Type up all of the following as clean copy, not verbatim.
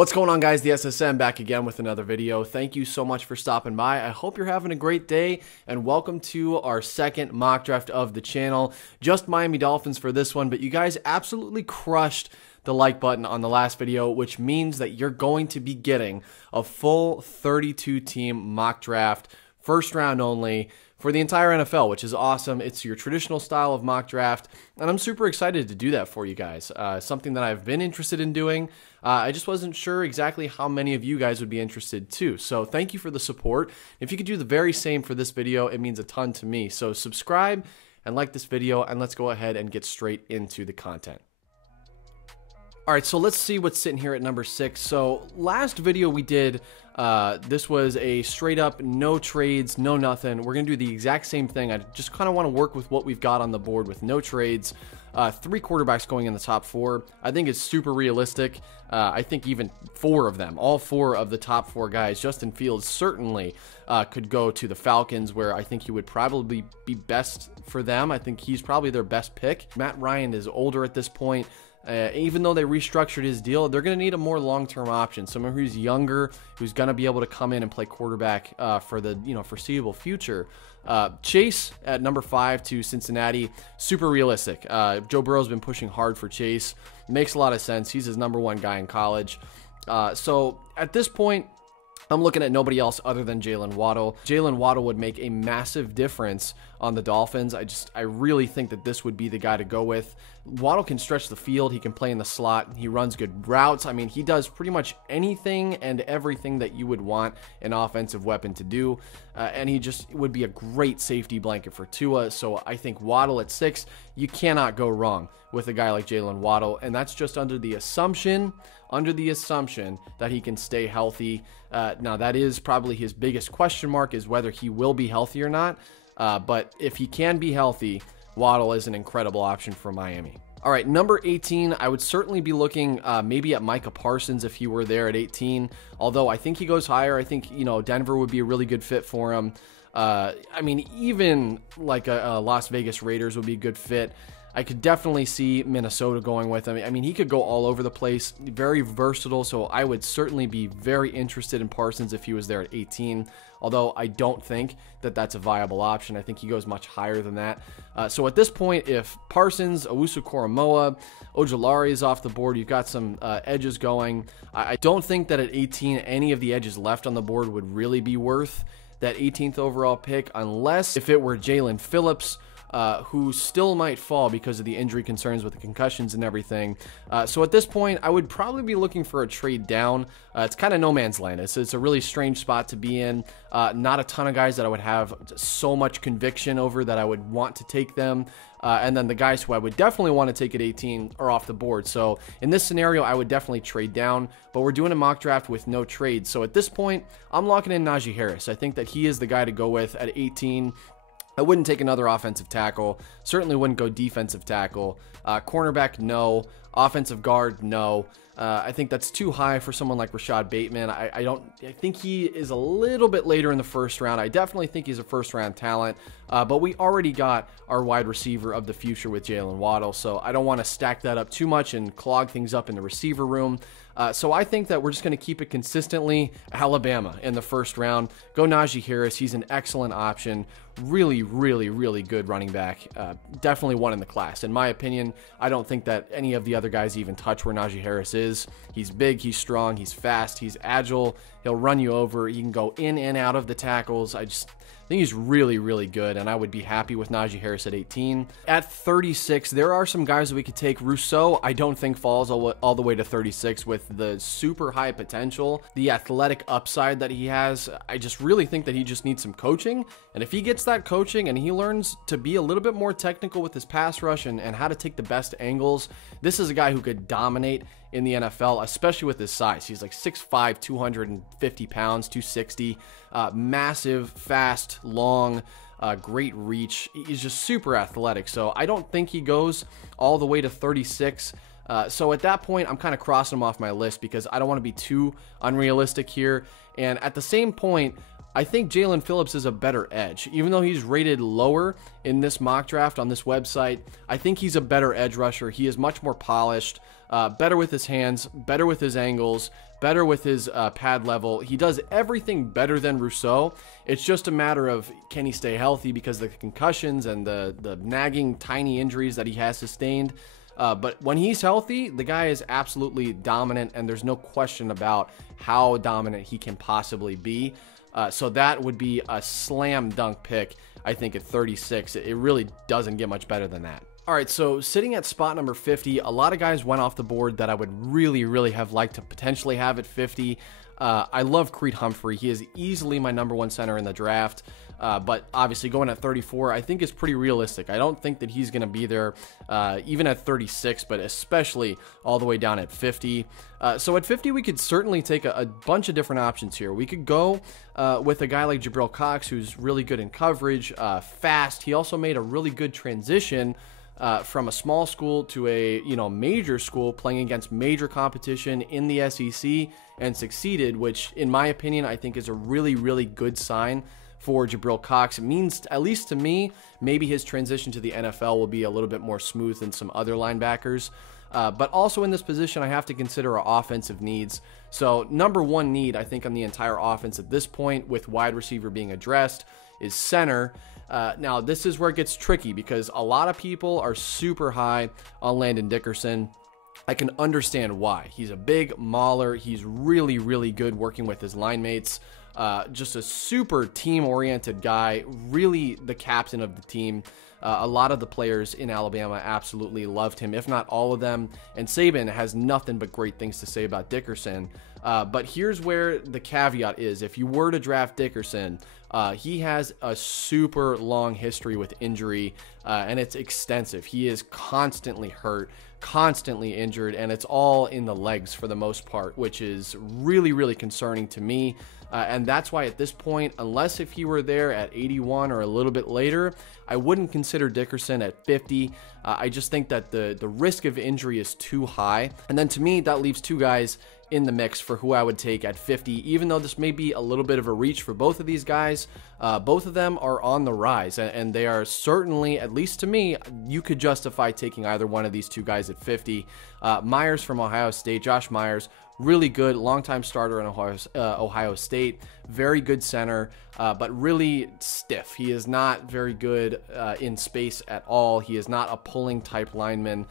What's going on, guys? The SSN back again with another video. Thank you so much for stopping by. I hope you're having a great day, and welcome to our second mock draft of the channel. Just Miami Dolphins for this one, but you guys absolutely crushed the like button on the last video, which means that you're going to be getting a full 32-team mock draft, first round only, for the entire NFL, which is awesome. It's your traditional style of mock draft, and I'm super excited to do that for you guys. Something that I've been interested in doing. I just wasn't sure exactly how many of you guys would be interested too. So thank you for the support. If you could do the very same for this video, it means a ton to me. So subscribe and like this video, and let's go ahead and get straight into the content. All right, so let's see what's sitting here at number 6. So last video we did, this was a straight up no trades, no nothing. We're gonna do the exact same thing. I just kind of want to work with what we've got on the board with no trades. 3 quarterbacks going in the top 4. I think it's super realistic. I think even 4 of them, all 4 of the top 4 guys, Justin Fields certainly could go to the Falcons, where I think he would probably be best for them. I think he's probably their best pick. Matt Ryan is older at this point. Even though they restructured his deal, they're going to need a more long-term option, someone who's younger, who's going to be able to come in and play quarterback for the foreseeable future. Chase at number 5 to Cincinnati, super realistic. Joe Burrow's been pushing hard for Chase. Makes a lot of sense. He's his number 1 guy in college. So at this point, I'm looking at nobody else other than Jalen Waddle. Jalen Waddle would make a massive difference on the Dolphins. I really think that this would be the guy to go with. Waddle can stretch the field. He can play in the slot. He runs good routes. I mean, he does pretty much anything and everything that you would want an offensive weapon to do. And he just would be a great safety blanket for Tua. So I think Waddle at 6, you cannot go wrong with a guy like Jalen Waddle. And that's just under the assumption that he can stay healthy. Now, that is probably his biggest question mark, is whether he will be healthy or not. But if he can be healthy, Waddle is an incredible option for Miami. All right, number 18, I would certainly be looking maybe at Micah Parsons if he were there at 18. Although I think he goes higher. I think, Denver would be a really good fit for him. I mean, even like a Las Vegas Raiders would be a good fit. I could definitely see Minnesota going with him. I mean, he could go all over the place, very versatile, so I would certainly be very interested in Parsons if he was there at 18, although I don't think that that's a viable option. I think he goes much higher than that. So at this point, if Parsons, Owusu-Koramoah, Ojulari is off the board, you've got some edges going. I don't think that at 18, any of the edges left on the board would really be worth that 18th overall pick, unless if it were Jalen Phillips, who still might fall because of the injury concerns with the concussions and everything. So at this point, I would probably be looking for a trade down. It's kind of no man's land. It's a really strange spot to be in. Not a ton of guys that I would have so much conviction over that I would want to take them. And then the guys who I would definitely want to take at 18 are off the board. So in this scenario, I would definitely trade down, but we're doing a mock draft with no trades. So at this point, I'm locking in Najee Harris. I think that he is the guy to go with at 18. I wouldn't take another offensive tackle. Certainly wouldn't go defensive tackle. Cornerback, no. Offensive guard, no. I think that's too high for someone like Rashad Bateman. I think he is a little bit later in the first round. I definitely think he's a first round talent, but we already got our wide receiver of the future with Jalen Waddle, so I don't want to stack that up too much and clog things up in the receiver room. So I think that we're just going to keep it consistently Alabama in the first round. Go Najee Harris. He's an excellent option. Really, really, really good running back. Definitely one in the class. In my opinion, I don't think that any of the other guys even touch where Najee Harris is. He's big, he's strong, he's fast, he's agile. He'll run you over. He can go in and out of the tackles. I think he's really, really good, and I would be happy with Najee Harris at 18. At 36, there are some guys that we could take. Rousseau, I don't think falls all the way to 36 with the super high potential, the athletic upside that he has. I just really think that he just needs some coaching, and if he gets that coaching and he learns to be a little bit more technical with his pass rush and how to take the best angles, this is a guy who could dominate in the NFL, especially with his size. He's like 6'5", 250 pounds, 260, massive, fast, long, great reach. He's just super athletic. So I don't think he goes all the way to 36. So at that point, I'm kind of crossing him off my list because I don't want to be too unrealistic here. And at the same point, I think Jalen Phillips is a better edge. Even though he's rated lower in this mock draft on this website, I think he's a better edge rusher. He is much more polished, better with his hands, better with his angles, better with his pad level. He does everything better than Rousseau. It's just a matter of, can he stay healthy because of the concussions and the nagging tiny injuries that he has sustained. But when he's healthy, the guy is absolutely dominant, and there's no question about how dominant he can possibly be. So that would be a slam dunk pick, I think, at 36. It really doesn't get much better than that. All right, so sitting at spot number 50, a lot of guys went off the board that I would really have liked to potentially have at 50. I love Creed Humphrey. He is easily my #1 center in the draft. But obviously going at 34, I think is pretty realistic. I don't think that he's going to be there even at 36, but especially all the way down at 50. So at 50, we could certainly take a bunch of different options here. We could go with a guy like Jabril Cox, who's really good in coverage, fast. He also made a really good transition from a small school to a major school, playing against major competition in the SEC, and succeeded, which in my opinion I think is a really good sign for Jabril Cox. It means, at least to me, maybe his transition to the NFL will be a little bit more smooth than some other linebackers. But also in this position, I have to consider our offensive needs. So #1 need, I think, on the entire offense at this point, with wide receiver being addressed, is center. Now, this is where it gets tricky because a lot of people are super high on Landon Dickerson. I can understand why. He's a big mauler. He's really good working with his line mates. Just a super team-oriented guy, really the captain of the team. A lot of the players in Alabama absolutely loved him, if not all of them. And Saban has nothing but great things to say about Dickerson. But here's where the caveat is. If you were to draft Dickerson, he has a super long history with injury, and it's extensive. He is constantly hurt, constantly injured, and it's all in the legs for the most part, which is really concerning to me. And that's why at this point, unless if he were there at 81 or a little bit later, I wouldn't consider Dickerson at 50. I just think that the risk of injury is too high. And then to me, that leaves two guys in the mix for who I would take at 50, even though this may be a little bit of a reach for both of these guys. Both of them are on the rise, and they are certainly, at least to me, you could justify taking either one of these two guys at 50. Myers from Ohio State, Josh Myers, really good, longtime starter in Ohio State, very good center, but really stiff. He is not very good in space at all. He is not a pulling type lineman,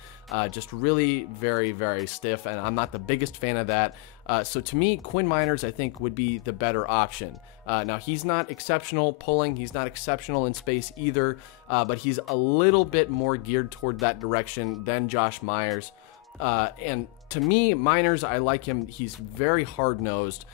just really very stiff, and I'm not the biggest fan of that. So to me, Quinn Meinerz, I think, would be the better option. Now, he's not exceptional pulling. He's not exceptional in space either, but he's a little bit more geared toward that direction than Josh Myers. And to me, Meinerz, I like him. He's very hard-nosed,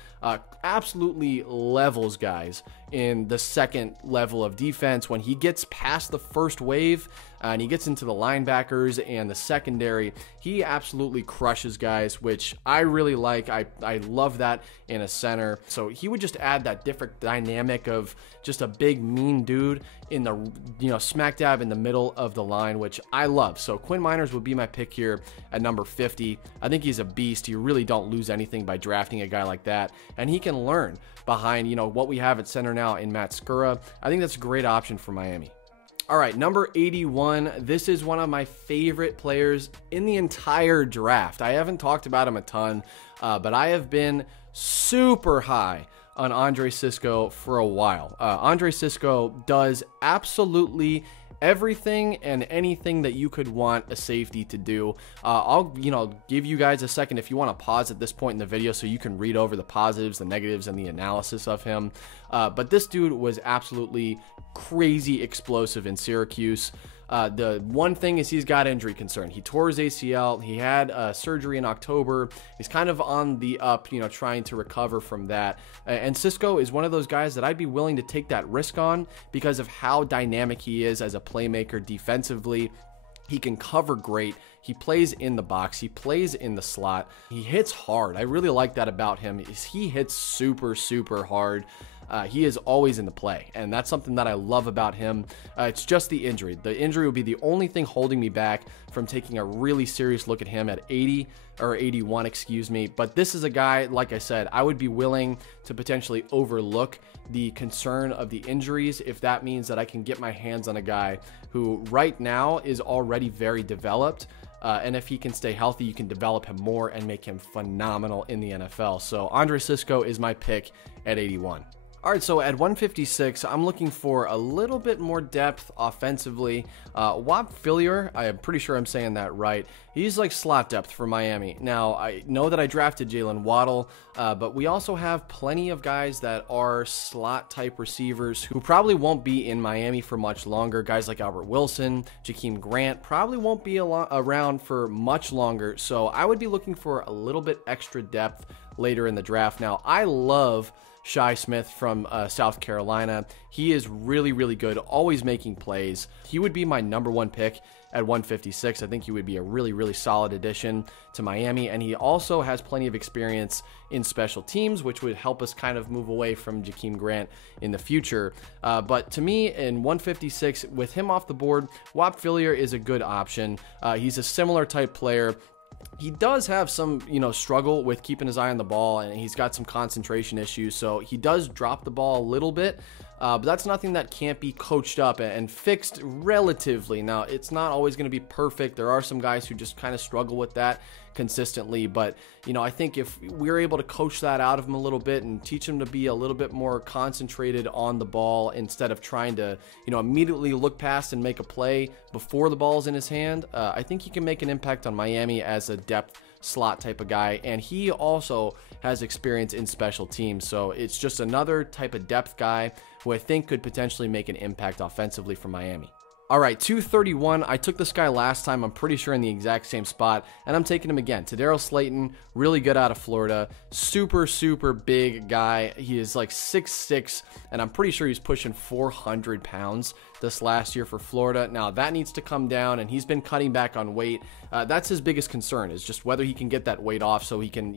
absolutely levels guys in the second level of defense. When he gets past the first wave and he gets into the linebackers and the secondary, he absolutely crushes guys, which I really like. I love that in a center. So he would just add that different dynamic of just a big mean dude in the smack dab in the middle of the line, which I love. So Quinn Meinerz would be my pick here at number 50. I think he's a beast. You really don't lose anything by drafting a guy like that, and he can learn behind what we have at center now in Matt Skura. I think that's a great option for Miami. All right, number 81. This is one of my favorite players in the entire draft. I haven't talked about him a ton, but I have been super high on Andre Cisco for a while. Andre Cisco does absolutely everything and anything that you could want a safety to do. I'll give you guys a second if you want to pause at this point in the video so you can read over the positives, the negatives, and the analysis of him. But this dude was absolutely crazy explosive in Syracuse. The one thing is he's got injury concern. He tore his ACL. He had surgery in October. He's kind of on the up, trying to recover from that. And Cisco is one of those guys that I'd be willing to take that risk on because of how dynamic he is as a playmaker defensively. He can cover great. He plays in the box. He plays in the slot. He hits hard. I really like that about him. Is he hits super hard. he is always in the play, and that's something that I love about him. It's just the injury. The injury will be the only thing holding me back from taking a really serious look at him at 80 or 81, excuse me. But this is a guy, like I said, I would be willing to potentially overlook the concern of the injuries if that means that I can get my hands on a guy who right now is already very developed. And if he can stay healthy, you can develop him more and make him phenomenal in the NFL. So Andre Cisco is my pick at 81. All right, so at 156, I'm looking for a little bit more depth offensively. Whop Philyor, I'm pretty sure I'm saying that right. He's like slot depth for Miami. Now, I know that I drafted Jalen Waddle, but we also have plenty of guys that are slot type receivers who probably won't be in Miami for much longer. Guys like Albert Wilson, Jakeem Grant probably won't be around for much longer. So I would be looking for a little bit extra depth later in the draft. Now, I love Shi Smith from South Carolina. He is really, really good, always making plays. He would be my #1 pick at 156. I think he would be a really, really solid addition to Miami, and he also has plenty of experience in special teams, which would help us kind of move away from Jakeem Grant in the future. But to me, in 156, with him off the board, Whop Philyor is a good option. He's a similar type player. He does have some, struggle with keeping his eye on the ball, and he's got some concentration issues, so he does drop the ball a little bit, but that's nothing that can't be coached up and fixed relatively. Now, it's not always going to be perfect. There are some guys who just kind of struggle with that consistently, but I think if we're able to coach that out of him a little bit and teach him to be a little bit more concentrated on the ball instead of trying to immediately look past and make a play before the ball's in his hand, I think he can make an impact on Miami as a depth slot type of guy, and he also has experience in special teams, so it's just another type of depth guy who I think could potentially make an impact offensively for Miami. All right, 231. I took this guy last time. I'm pretty sure in the exact same spot, and I'm taking him again. Daryl Slayton, really good out of Florida. Super, super big guy. He is like 6'6", and I'm pretty sure he's pushing 400 pounds this last year for Florida. Now, that needs to come down, and he's been cutting back on weight. That's his biggest concern, is just whether he can get that weight off so he can,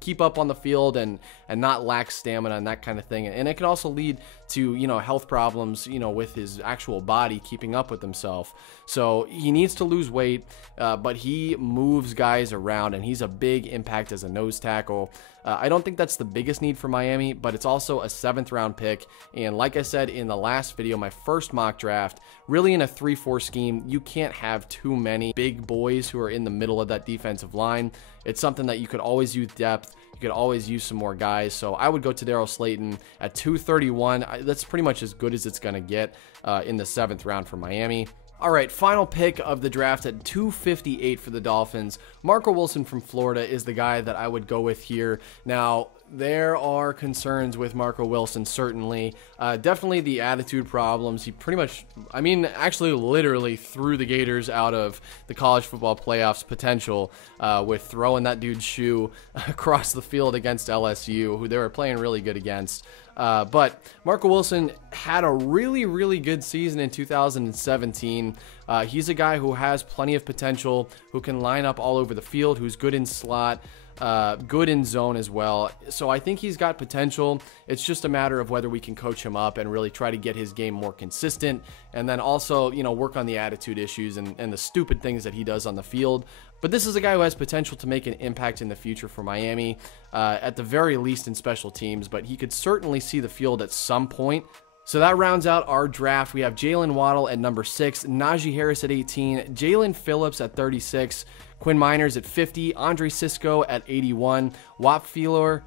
keep up on the field and not lack stamina and that kind of thing. And it can also lead to, health problems, with his actual body keeping up with himself. So he needs to lose weight, but he moves guys around, and he's a big impact as a nose tackle. I don't think that's the biggest need for Miami, but it's also a 7th round pick. And like I said in the last video, my first mock draft, really in a 3-4 scheme, you can't have too many big boys who are in the middle of that defensive line. It's something that you could always use depth. You could always use some more guys. So I would go to Daryl Slayton at 231. That's pretty much as good as it's going to get in the 7th round for Miami. All right, final pick of the draft at 258 for the Dolphins. Marco Wilson from Florida is the guy that I would go with here. Now, there are concerns with Marco Wilson, certainly. Definitely the attitude problems. He pretty much, actually literally threw the Gators out of the college football playoffs potential with throwing that dude's shoe across the field against LSU, who they were playing really good against. But Marco Wilson had a really, really good season in 2017. He's a guy who has plenty of potential, who can line up all over the field, who's good in slot, good in zone as well. So I think he's got potential. It's just a matter of whether we can coach him up and really try to get his game more consistent, and then also, work on the attitude issues and the stupid things that he does on the field. But this is a guy who has potential to make an impact in the future for Miami, at the very least in special teams, but he could certainly see the field at some point. So that rounds out our draft. We have Jalen Waddle at number 6, Najee Harris at 18, Jalen Phillips at 36, Quinn Miners at 50, Andre Cisco at 81, Whop Philyor,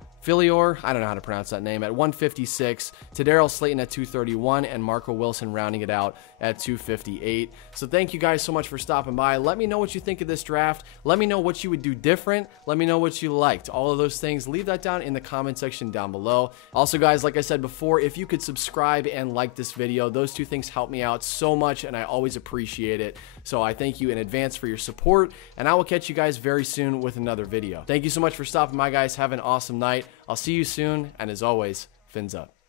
I don't know how to pronounce that name, at 156, Daryl Slayton at 231, and Marco Wilson rounding it out at 258. So thank you guys so much for stopping by. Let me know what you think of this draft. Let me know what you would do different. Let me know what you liked. All of those things, leave that down in the comment section down below. Also, guys, like I said before, if you could subscribe and like this video, those two things help me out so much, and I always appreciate it. So I thank you in advance for your support, and I will catch you guys very soon with another video. Thank you so much for stopping by, guys. Have an awesome night. I'll see you soon, and as always, fins up.